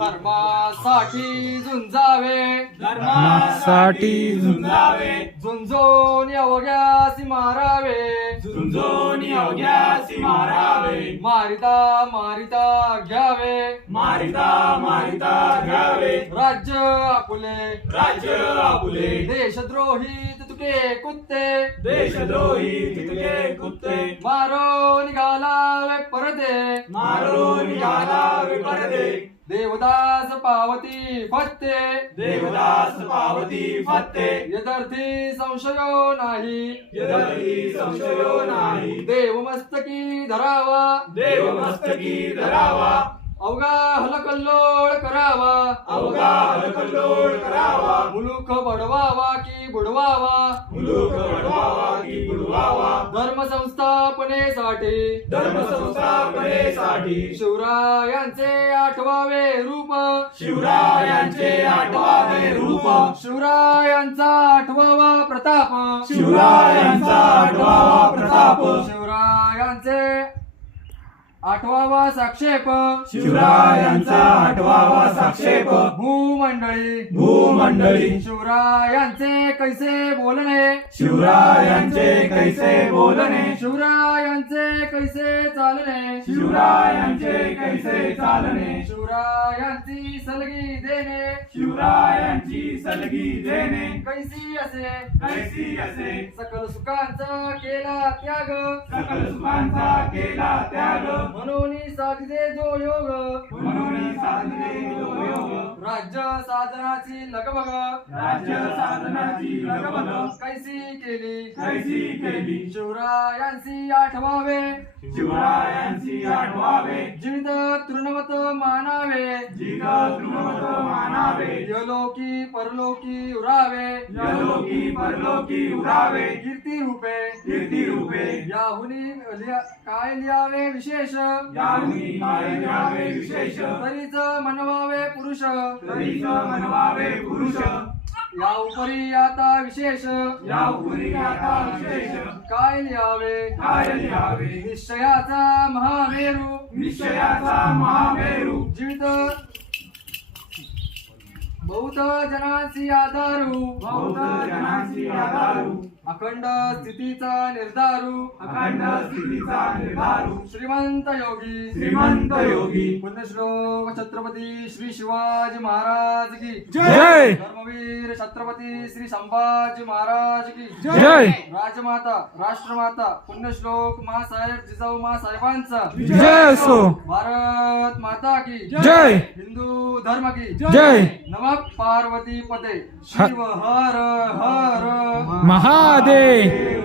धर्मासाठी झुंजावे, धर्मासाठी झुंजावे, झुंजून अवघ्यासी मारावे, झुंजून अवघ्यासी मारावे, मारिता मारिता घ्यावे, मारिता मारिता घ्यावे, राज्य आपुले, राज्य आपुले, देशद्रोही तुके कुत्ते, देशद्रोही तितके कुत्ते, मारो निघाला परदे, मारो निघाला विपरदे, देवदास पावती फत्ते, देवदास पावती फत्ते, यदर्थी संशयो नाही, यदर्थी संशयो नाही, देव मस्तकी धरावा, देव मस्तकी धरावा, अवघा हलकल्लोळ करावा, अवघा हलकल्लोळ करावा, मुलूक बडवावा की बुडवावा, मुलूक बडवावा की बुडवावा, धर्म संस्थापनेसाठी, धर्म संस्थापनेसाठी, शिवरायांचे आठवावे रूप, शिवरायांचे आठवावे रूप, शिवरायांचा आठवावा प्रताप, शिवरायांचा आठवावा प्रताप, शिवरायांचे आठवावा साक्षेप, शिवरायांचा आठवावा साक्षेप, भूमंडळी भूमंडळी, शिवरायांचे कैसे बोलणे, शिवरायांचे कैसे बोलणे, शिवरायांचे कैसे चालणे, शिवरायांचे कैसे चालणे, शिवरायांची सलगी देणे, शिवरायांची सलगी देणे, कैसी असे कैसी असे, सकल सुखांचा केला त्याग, सकल सुखांचा केला त्याग, म्हणून साधिते जो योग, म्हणून साधले जो योग, राज्य साधनाची लगबग, राज्य साधनाची लगबग, कैसी केली, कैसी केली, शिवरायांची आठवावे, शिवरायांची आठवावे, जीवित तृणवत मानावे, जीव तृणवत मानावे, यलोकी परलोकी उरावे, यलोकी परलोकी उरावे, कीर्ती रूपे, कीर्ती रूपे, याहुनी काय लिहावे विशेष, याहुनी काय लिहावे विशेष, तरीच मनवावे पुरुष, तरीच मनवावे पुरुष, या उपरी आता विशेष, या उपरी आता विशेष, काय लिहावे, काय लिहावे, निश्चयाचा महामेरू, निश्चयाचा महामेरू, जीवित बहुत जनांची आधारू, बहुत जनांची आधारू, अखंड स्थितीचा निर्धारू, अखंड स्थितीचा निर्धारू, श्रीमंत योगी, श्रीमंत योगी, पुण्यश्लोक छत्रपती श्री शिवाजी महाराज की जय, धर्मवीर छत्रपती श्री संभाजी महाराज की जय, राजमाता राष्ट्रमाता पुण्यश्लोक मासाहेब जिजाऊ मासाहेबांचा जय असो, भारत माता की जय, हिंदू धर्म की जय, नमः पार्वती पते शिव हर हर महादेव.